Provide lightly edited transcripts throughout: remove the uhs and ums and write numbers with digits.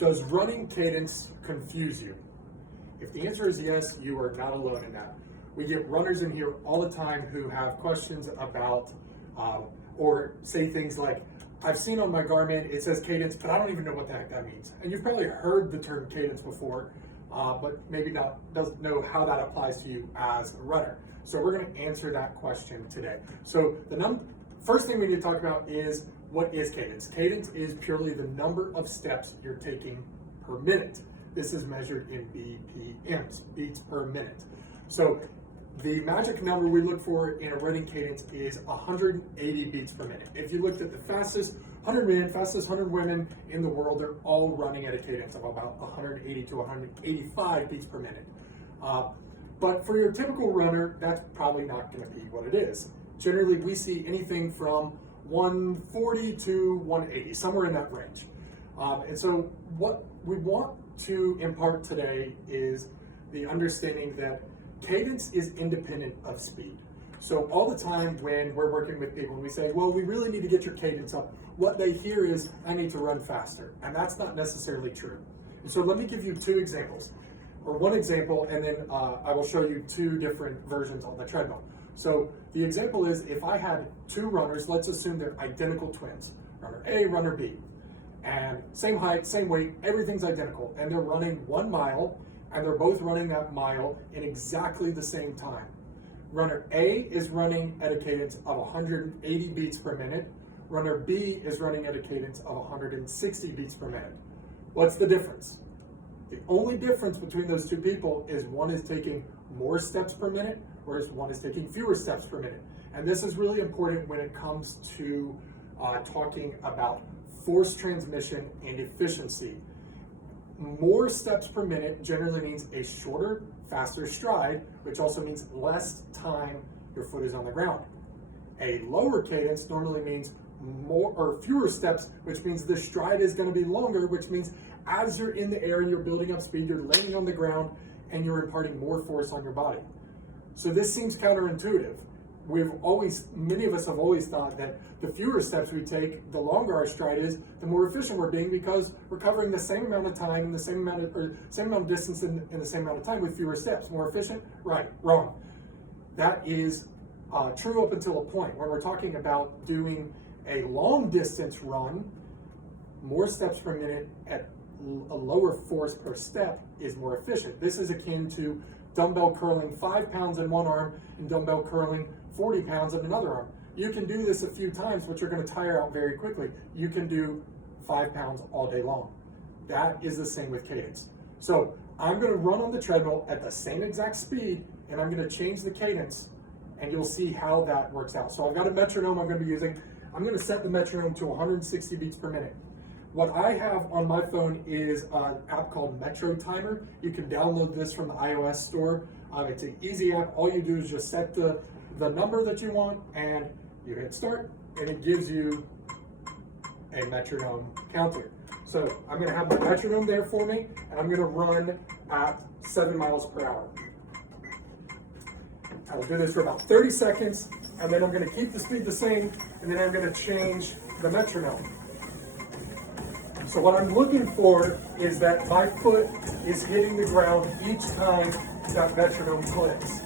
Does running cadence confuse you? If the answer is yes, you are not alone in that. We get runners in here all the time who have questions about or say things like, I've seen on my Garmin, it says cadence, but I don't even know what the heck that means. And you've probably heard the term cadence before, but maybe doesn't know how that applies to you as a runner. So we're going to answer that question today. So the first thing we need to talk about is, what is cadence? Cadence is purely the number of steps you're taking per minute. This is measured in BPMs, beats per minute. So the magic number we look for in a running cadence is 180 beats per minute. If you looked at the fastest 100 men, fastest 100 women in the world, they're all running at a cadence of about 180 to 185 beats per minute. But for your typical runner, that's probably not going to be what it is. Generally, we see anything from 140 to 180, somewhere in that range. And so what we want to impart today is the understanding that cadence is independent of speed. So all the time when we're working with people, we say, well, we really need to get your cadence up. What they hear is, I need to run faster. And that's not necessarily true. And so let me give you two examples, or one example, and then I will show you two different versions on the treadmill. So the example is, if I had two runners, let's assume they're identical twins, runner A, runner B, and same height, same weight, everything's identical, and they're running 1 mile, and they're both running that mile in exactly the same time. Runner A is running at a cadence of 180 beats per minute. Runner B is running at a cadence of 160 beats per minute. What's the difference? The only difference between those two people is one is taking more steps per minute, whereas one is taking fewer steps per minute. And this is really important when it comes to talking about force transmission and efficiency. More steps per minute generally means a shorter, faster stride, which also means less time your foot is on the ground. A lower cadence normally means more or fewer steps, which means the stride is going to be longer, which means as you're in the air and you're building up speed, you're landing on the ground and you're imparting more force on your body. So this seems counterintuitive. Many of us have always thought that the fewer steps we take, the longer our stride is, the more efficient we're being, because we're covering the same amount of time and the same amount of distance in the same amount of time with fewer steps. More efficient? Right, wrong. That is true up until a point. When we're talking about doing a long distance run, more steps per minute at a lower force per step is more efficient. This is akin to dumbbell curling 5 pounds in one arm and dumbbell curling 40 pounds in another arm. You can do this a few times, but you're going to tire out very quickly. You can do 5 pounds all day long. That is the same with cadence. So I'm going to run on the treadmill at the same exact speed, and I'm going to change the cadence, and you'll see how that works out. So I've got a metronome I'm going to be using. I'm going to set the metronome to 160 beats per minute. What I have on my phone is an app called Metro Timer. You can download this from the iOS store. It's an easy app. All you do is just set the number that you want, and you hit start, and it gives you a metronome counter. So I'm going to have my metronome there for me, and I'm going to run at 7 miles per hour. I'll do this for about 30 seconds, and then I'm going to keep the speed the same, and then I'm going to change the metronome. So what I'm looking for is that my foot is hitting the ground each time that metronome clicks.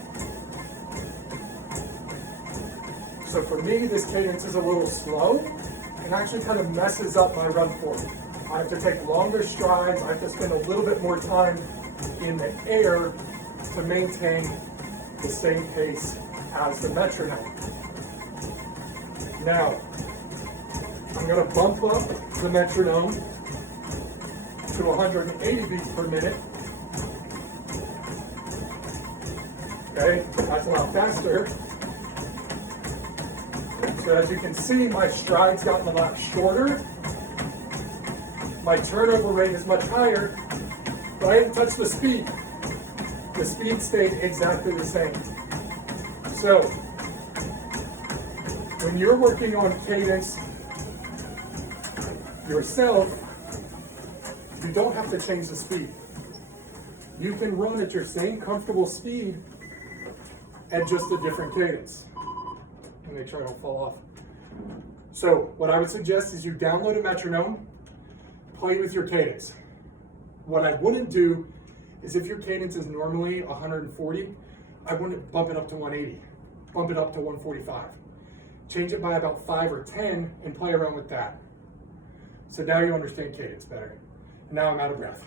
So for me, this cadence is a little slow and actually kind of messes up my run form. I have to take longer strides. I have to spend a little bit more time in the air to maintain the same pace as the metronome. Now, I'm going to bump up the metronome to 180 beats per minute. Okay, that's a lot faster. So as you can see, my stride's gotten a lot shorter. My turnover rate is much higher, but I didn't touch the speed. The speed stayed exactly the same. So, when you're working on cadence yourself, you don't have to change the speed. You can run at your same comfortable speed at just a different cadence. Let me make sure I don't fall off. So what I would suggest is you download a metronome, play with your cadence. What I wouldn't do is if your cadence is normally 140, I wouldn't bump it up to 180, bump it up to 145. Change it by about 5 or 10 and play around with that. So now you understand cadence better. And now I'm out of breath.